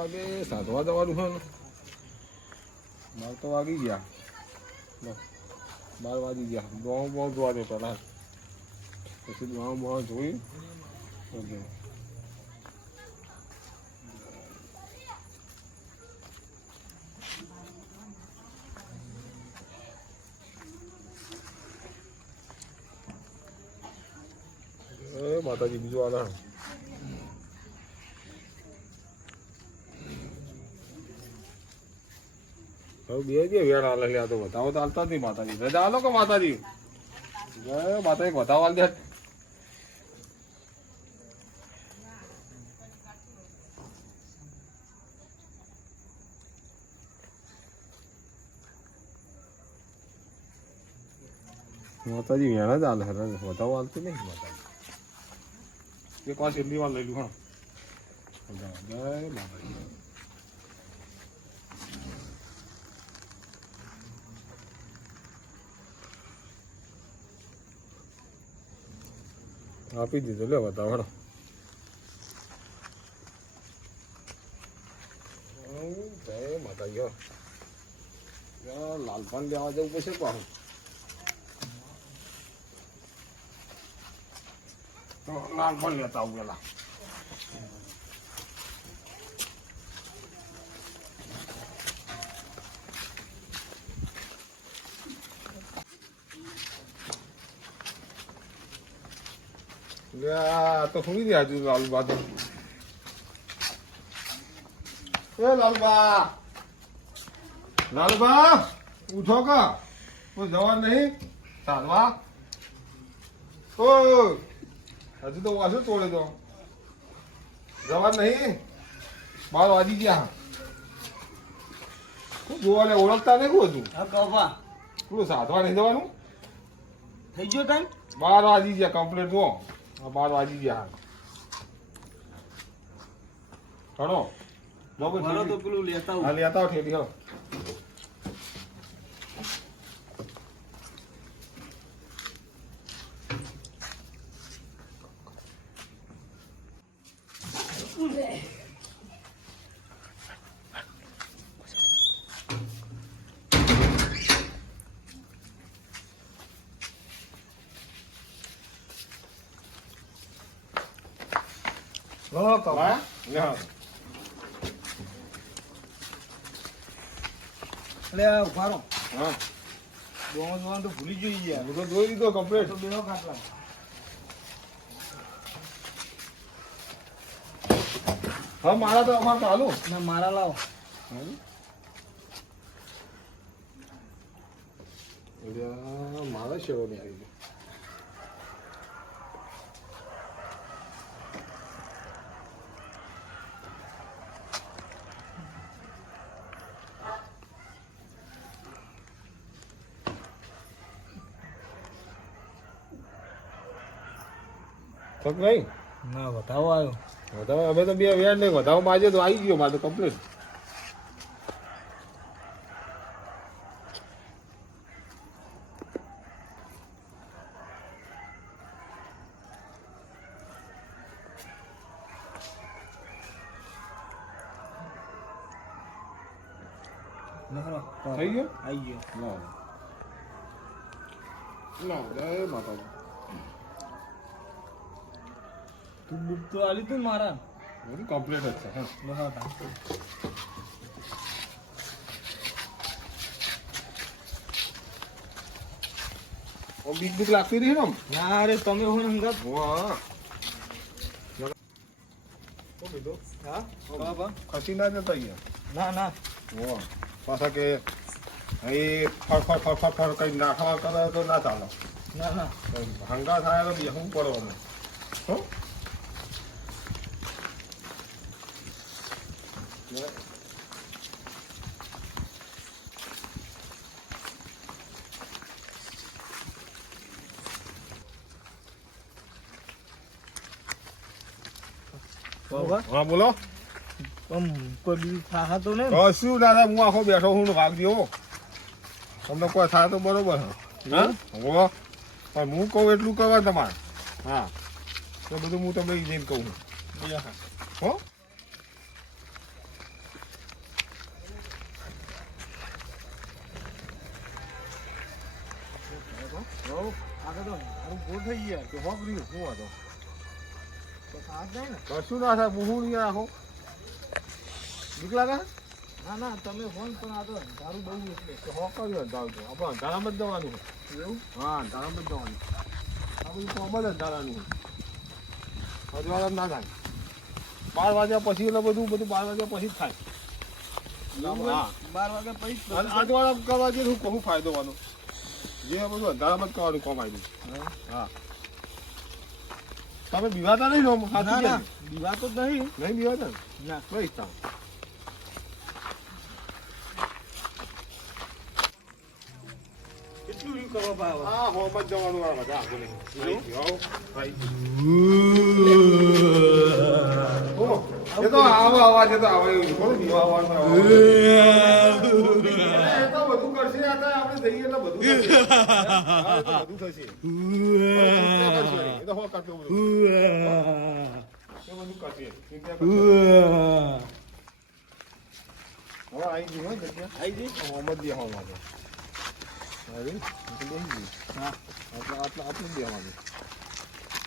વાગે સાધવા જવાનું છે ને. બાર તો વાગી ગયા. બાર વાગી ગયા. બહુ બહુ જોવા દે પહેલાં પછી બહુ બહુ જોઈ. ઓકે. માતાજી, બીજું આના બે જે વેળ આલે તો વધાવો તો હાલતા નહીં માતાજી. રજા આલો કે માતાજી. માતાજી વધાવો હાલ દે. માતાજી વેણા જ હાલ હરે વધાવો હાલતી નહીં માતાજી. એક વાર છેલ્લી વાર લઈ લઉં હા. જય માતાજી. આપી દીધું. લે બતાવડો માતા ગયો લાલપાન લેવા જવું પડશે તો લાલપાન લેતા આવું પેલા. તો સુઈ રહ્યા હજુ લાલબા તો એ લાલુબા લાલુબા ઉઠો કા. કોઈ જવા નહીં. ચાલવા ઓ હજુ તો વાસો તોડે તો. જવા નહીં. બાર વાજી ગયા. શું જોવા લે ઓળખતા નહીં કહું હતું હા પેલું સાધવા નહીં જવાનું? થઈ ગયો ટાઈમ બાર વાજી ગયા કમ્પ્લેટ આ બાર વાગી ગયા મારો તો. પેલું લેતા લેતા ઠેલી હો લો કપા હા? લે. લે ઉભારો હા. દોણો જોવાનું તો ભૂલી જઈ ગયા હું તો જોઈ લીધો કમ્પ્લેટ તો બેનો ખાટલા. હા મારા તો અમાર ચાલુ ના મારા લાવો. મારા શેવો નહીં આવી ગયો તક નહીં? ના વધાવો આવ્યો. વધાવો? અમે તો બે વેર નહીં વધાવો માજે તો આવી ગયો મારે તો કમ્પ્લીટ થઈ ગયો? આવી ગયો. ના ના જય માતાજી. તું બુક તો આલી તું મારા. બધું કમ્પ્લીટ જ છે હા. ઓ બીક બીક લાગતી રહી ને ના અરે તમે હું હંગાત વાહ હા ખસી ના જતા ના ના. વાહ પાછા કે અહીં ફર ફર ફર ફર ફર કઈ નાખવા કરે તો ના ચાલો. ના ના. હંગા થાય તો બેસવું પડે અમે. હો? હા બોલો. આમ કોઈ બીજું થાતો ને? શું દાદા હું આખો બેઠો હું ભાગ જેવો તમને કોઈ થાય તો બરોબર હા? હો પણ હું કહું એટલું કહેવાય તમારે. હા. તો બધું હું તમને જઈને કહું હો. આગળ તો સારું બોલ થઈ ગયા કે હોગ રહ્યું હતો કશું ના થાય હું નહીં રાખો બીક લાગે ના ના તમે ફોન પણ આ તો અંધારું બહુ એટલે હો કર્યો અંધારું તો આપણે અંધારામાં જ દવાનું એવું? હા અંધારામાં જ દવાનું આ બધું કોમ જ અંધારાનું અજવાળા ના થાય. બાર વાગ્યા પછી એટલે બધું બધું બાર વાગ્યા પછી જ થાય. બાર વાગ્યા પછી અજવાળા કરવા જઈએ શું કહું ફાયદો વાનો જે બધું અંધારામાં જ કરવાનું કોમ આવ્યું હા. તમે બીવાતા નહીં નો સાચું ના બીવાતો તો નહીં. નહીં બીવાતા ને? કઈ તા આપણે જઈએ એટલે બધું થશે. એ બધું કરશે. ચિંતા કરશો નહીં. હવે આવી ગયું હો જગ્યા. આઈ જઈ હોમ જ બેસવાનું આપણે. હવે એટલે બેસી ગયું. હા આટલા આટલા આટલું જ બેસવાનું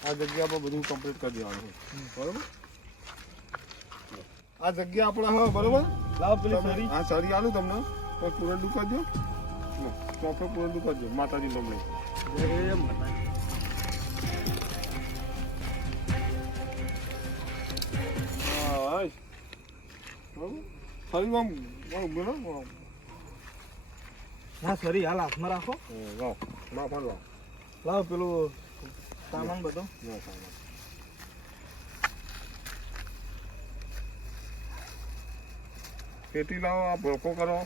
આ જગ્યા પર બધું કમ્પ્લીટ કરી દેવાનું બરોબર આ જગ્યા આપણે હા બરોબર લાવ પેલી સરી હા સરી આલું તમને તો પૂરણ દુકાજો ચોપડો પૂરણ દુકાજો માતાજી તમને જય માતાજી. ફરી આમ આમ. ના સરી હાલ હાથમાં રાખો. લાવ ના પણ લાવ. લાવ પેલું સામાન બધો. સામાન. પેટી લાવો આ ભોકો કરો.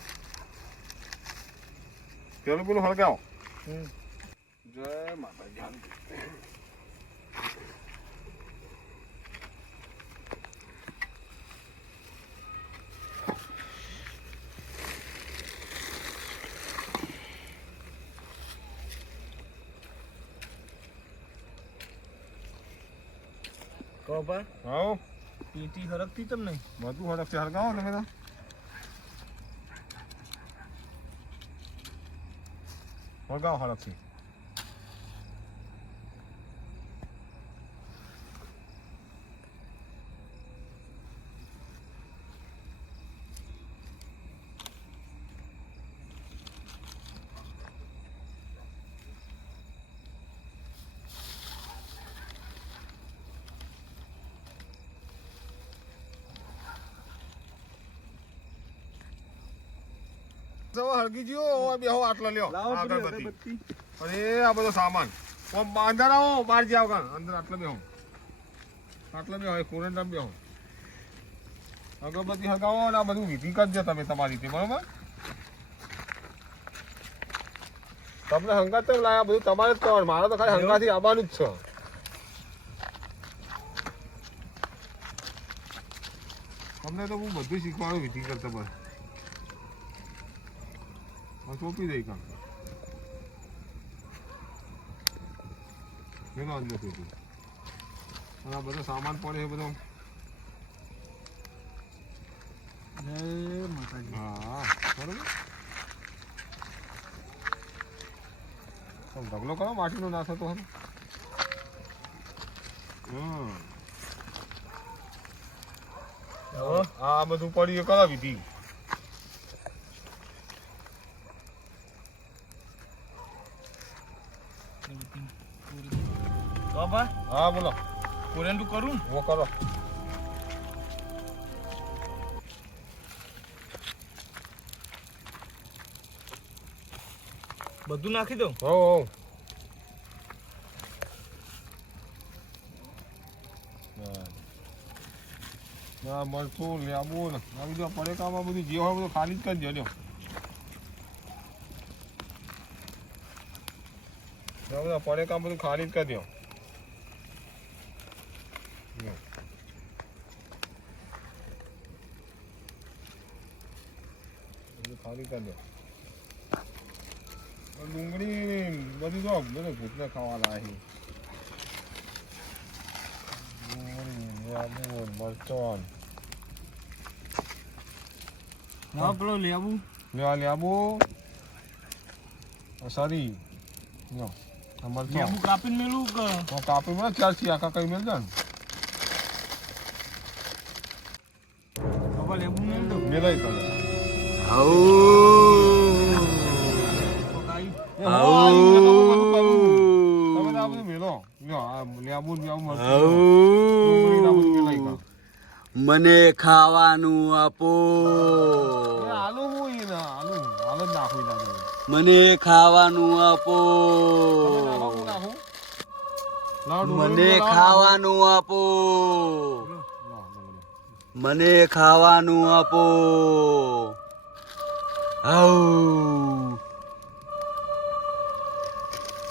પેલું પેલું હળગાવો. જય માતાજી. કહો પા આવો. પીટી હરકતી તમને બધું હડકથી હળગાવો તમે તો હળગાવો હડકથી સવા હળગી ગયો બે હો આટલો લ્યો. અગરબત્તી. અરે આ બધો સામાન. અંદર આવો બહાર જાવ કા અંદર આટલો બેહો આટલો બેહો કોરંડા બેહો અગરબત્તી હળગાવો અને આ બધું વિધિ કરજો તમે તમારી રીતે બરોબર? તમને હંગાત કેમ લાયા બધું તમારે જ કરવાનું. મારે તો ખાલી હંગાથી આવવાનું જ છે. તમને તો હું બધું શીખવાડું વિધિ કરતો બસ. સોંપી દઈ કામ એનો જ નથી અને આ બધો સામાન પડે એ બધો હા બરોબર ઢગલો કરો માટીનો ના થતો હતો આ બધું પડ્યું એ કરો હા બોલો. કોરેન્ડું કરું હું કરો. બધું નાખી દઉં? હો હો ના મરચું લેબુ ને. આ બધું પડેકામાં બધું જે હોય બધું ખાલી જ કરજો લ્યો આ બધા પડેકા બધું ખાલી જ કરી દો બધું ખાલી કરી દો ડુંગળી બધું તો બધું ભૂતને ખાવા લાગે ડુંગળી લીંબુ મરચાં ના પેલો લેવું લેવા લેબુ સરી મરચો લેબુ કાપીને મેલું કે કાપી મળે ત્યારથી આખા કઈ મેળતા ને લેબુ મેલાઈ કરે મને ખાવાનું આપો. મને ખાવાનું આપો. મને ખાવાનું આપો. મને ખાવાનું આપો. આઉ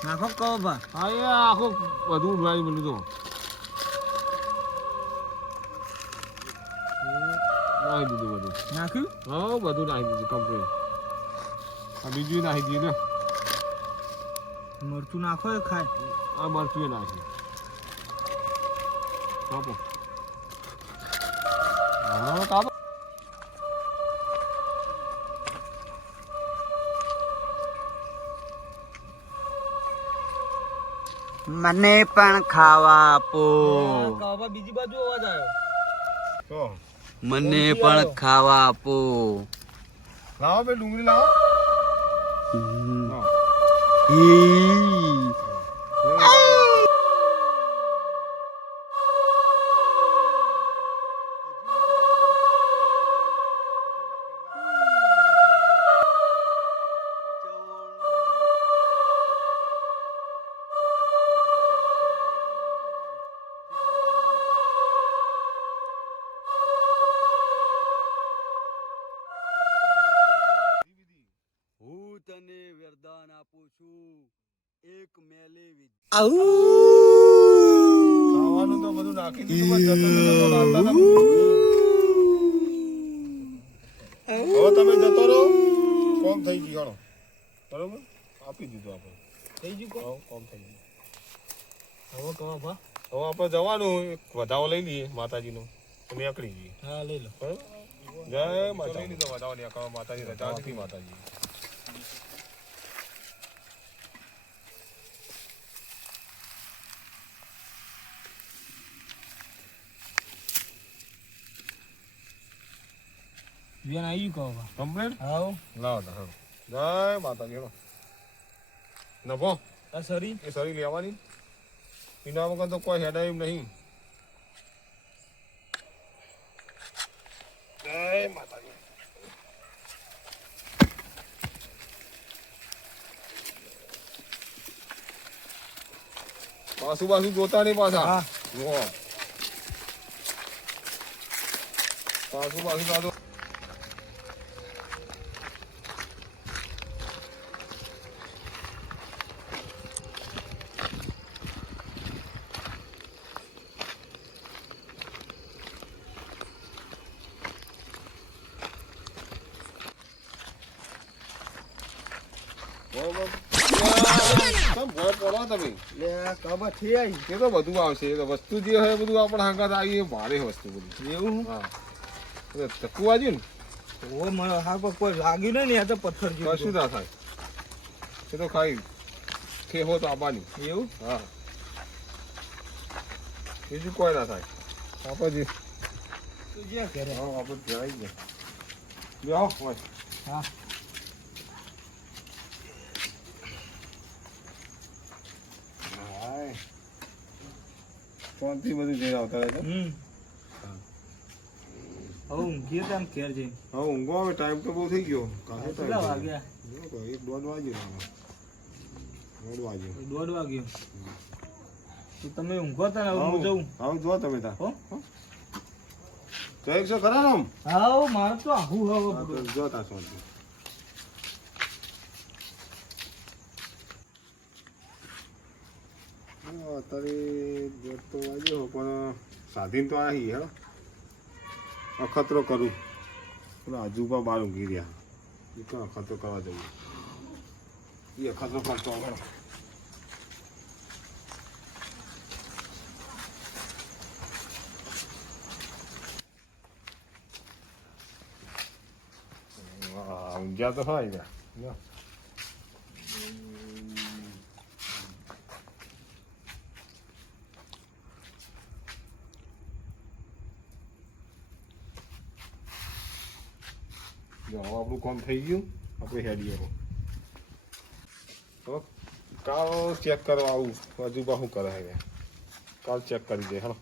નાખો કહો બા. હા એ આખું બધું ઉડવાઈ મેલું તો નાખી દીધું બધું. નાખ્યું? હા બધું નાખી દીધું કમ્પ્લીટ આ બીજું નાખી દીધું ને મરચું નાખો એ ખાય. આ મરચું નાખ્યું કાપો. કાપો. મને પણ ખાવા આપો. બીજી બાજુ અવાજ આવ્યો. મને પણ ખાવા આપો. લાવો બે ડુંગળી લાવો. હું. ખાવાનું તો બધું નાખી દીધું. હવે તમે જતો રહો. કોમ થઈ ગયું બરોબર? આપી દીધું આપણે. થઈ ગયું કોમ? થઈ ગયું. હવે કહો હવે આપણે જવાનું એક વધાવો લઈ લઈએ માતાજીનો. અને નીકળી જઈએ. હા લઈ લો. બરોબર? જય વધાવો માતાજી રજા નથી માતાજી. બેન આવી કહો કમ્પ્લીટ હાવ લાવો તા હા જય માતાજી હેલો નભો આ સરી એ સરી લેવાની એના વગર તો કોઈ હેડા એમ નહીં જય માતાજી પાછું પાછું જોતા નહીં પાછા પાછું પાછું પાછું બરોબર. પડો તમે. બા થઈ આવી એ તો બધું આવશે. એ તો વસ્તુ જે હોય બધું આપણે હંગાત આવી એ ભારે વસ્તુ બધી. એવું? હા. એ તો ને? ઓ મને હા પણ કોઈ લાગ્યું નહીં આ તો પથ્થર જેવું કશું ના થાય. એ તો ખાઈ. ખેહો તો આપવાની એવું? હા. બીજું કોઈ ના થાય. આપણે જે તું જ્યાં ઘરે? હા આપણે જણાઈ ગયા. હા હાય શાંતિ બધું જઈને આવતા રહે છે? હમ. હવે ઊંઘીએ તો આમ ઘેર જઈને. હવે ઊંઘો હવે ટાઈમ તો બહુ થઈ ગયો. કાંસો કેટલા વાગ્યા એક દોઢ વાગ્યો દોઢ વાગ્યો દોઢ વાગ્યો. તો તમે ઊંઘો તા ને હવે હું જઉં. આવું જો તમે તા હો? તો છો ખરા હા મારે તો આહું હવે. જો તા અત્યારે તો આવ્યો પણ સાધીન તો આવી હે અખતરો કરું. પેલા આજુબા બાર ઊંઘી રહ્યા. એ પણ અખતરો કરવા જઈએ એ અખતરો કરતો આગળ. ઊંઘ્યા તો હોય ને લ્યો. જો હવે આપણું કામ થઈ ગયું? આપણે હેડીએ. તો કાલ ચેક કરવા આવું. હજુ બા શું કરે કાલ ચેક કરી દે હા